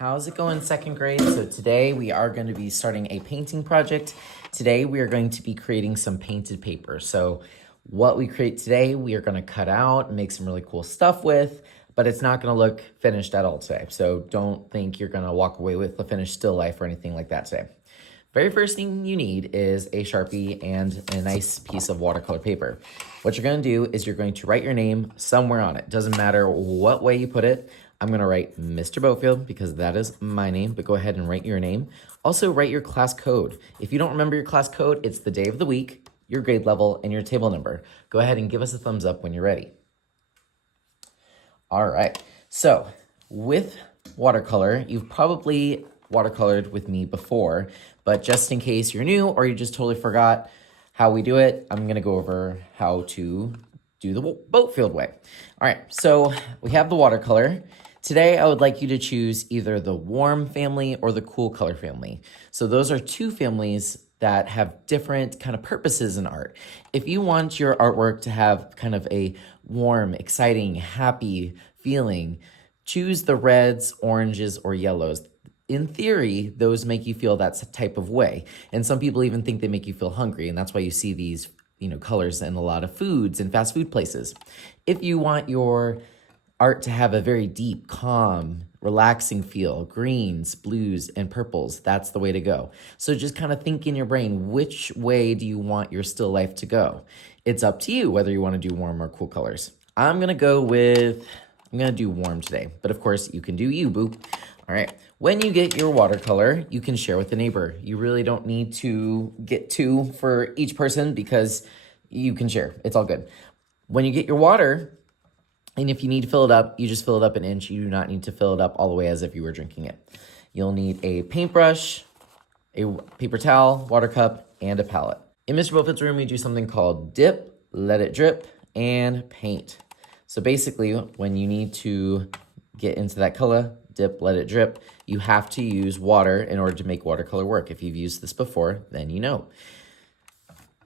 How's it going, second grade? So today we are going to be starting a painting project. Today we are going to be creating some painted paper. So what we create today, we are going to cut out and make some really cool stuff with, but it's not going to look finished at all today. So don't think you're going to walk away with a finished still life or anything like that today. Very first thing you need is a Sharpie and a nice piece of watercolor paper. What you're going to do is you're going to write your name somewhere on it. Doesn't matter what way you put it. I'm going to write Mr. Boatfield because that is my name, but go ahead and write your name. Also write your class code. If you don't remember your class code, it's the day of the week, your grade level, and your table number. Go ahead and give us a thumbs up when you're ready. All right, so with watercolor, you've probably watercolored with me before, but just in case you're new or you just totally forgot how we do it, I'm gonna go over how to do the Boatfield way. All right, so we have the watercolor. Today, I would like you to choose either the warm family or the cool color family. So those are two families that have different kind of purposes in art. If you want your artwork to have kind of a warm, exciting, happy feeling, choose the reds, oranges, or yellows. In theory, those make you feel that type of way. And some people even think they make you feel hungry, and that's why you see these colors in a lot of foods and fast food places. If you want your art to have a very deep, calm, relaxing feel, greens, blues, and purples, that's the way to go. So just kind of think in your brain, which way do you want your still life to go? It's up to you whether you want to do warm or cool colors. I'm gonna do warm today, but of course you can do you, boo. All right, when you get your watercolor, you can share with a neighbor. You really don't need to get two for each person because you can share, it's all good. When you get your water, and if you need to fill it up, you just fill it up an inch. You do not need to fill it up all the way as if you were drinking it. You'll need a paintbrush, a paper towel, water cup, and a palette. In Mr. Boatfield's room, we do something called dip, let it drip, and paint. So basically, when you need to get into that color, dip, let it drip, you have to use water in order to make watercolor work. If you've used this before, then you know.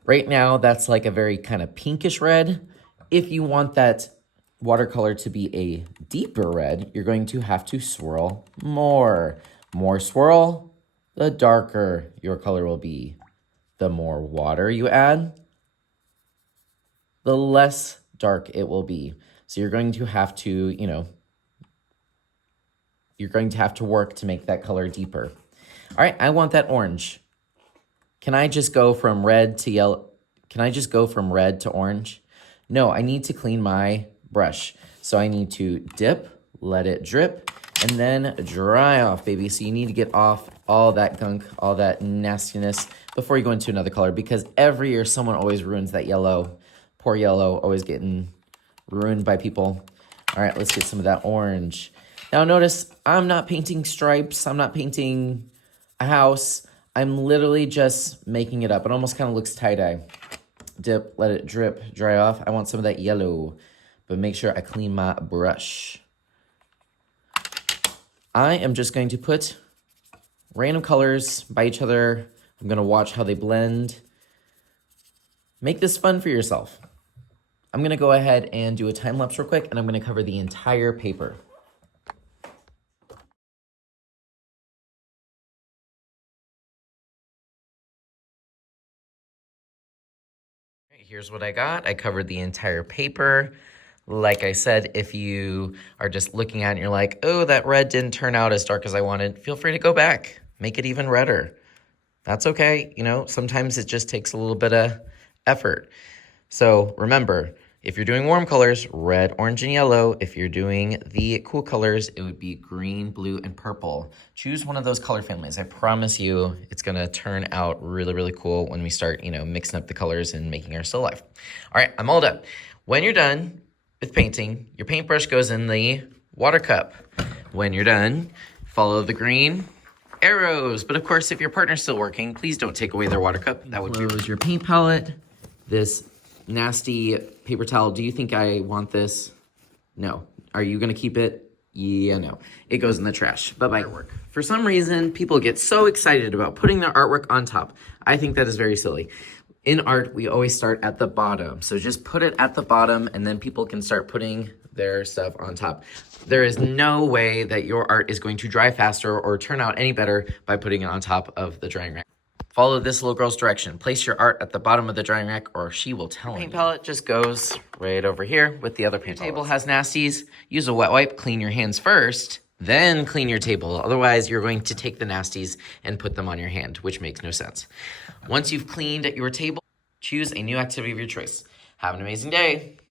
Right now, that's like a very kind of pinkish red. If you want that watercolor to be a deeper red, you're going to have to swirl more. More swirl, the darker your color will be. The more water you add, the less dark it will be. So you're going to have to, you're going to have to work to make that color deeper. All right, I want that orange. Can I just go from red to yellow? Can I just go from red to orange? No, I need to clean my brush. So I need to dip, let it drip, and then dry off, baby. So you need to get off all that gunk, all that nastiness before you go into another color, because every year someone always ruins that yellow. Poor yellow, always getting ruined by people. All right, let's get some of that orange. Now notice, I'm not painting stripes. I'm not painting a house. I'm literally just making it up. It almost kind of looks tie-dye. Dip, let it drip, dry off. I want some of that yellow, but make sure I clean my brush. I am just going to put random colors by each other. I'm going to watch how they blend. Make this fun for yourself. I'm going to go ahead and do a time lapse real quick, and I'm going to cover the entire paper. Here's what I got. I covered the entire paper. Like I said, if you are just looking at it and you're like, oh, that red didn't turn out as dark as I wanted, feel free to go back. Make it even redder. That's okay. Sometimes it just takes a little bit of effort. So remember, if you're doing warm colors, red, orange, and yellow. If you're doing the cool colors, it would be green, blue, and purple. Choose one of those color families. I promise you it's going to turn out really, really cool when we start, mixing up the colors and making our still life. All right, I'm all done. When you're done with painting, your paintbrush goes in the water cup. When you're done, follow the green arrows. But of course, if your partner's still working, please don't take away their water cup. That would close your paint palette. This nasty paper towel. Do you think I want this? No. Are you gonna keep it? Yeah, no. It goes in the trash. Bye-bye. For some reason, people get so excited about putting their artwork on top. I think that is very silly. In art, we always start at the bottom. So just put it at the bottom, and then people can start putting their stuff on top. There is no way that your art is going to dry faster or turn out any better by putting it on top of the drying rack. Follow this little girl's direction. Place your art at the bottom of the drying rack or she will tell you. Paint palette just goes right over here with the other paint table has nasties. Use a wet wipe, clean your hands first, then clean your table. Otherwise, you're going to take the nasties and put them on your hand, which makes no sense. Once you've cleaned your table, choose a new activity of your choice. Have an amazing day.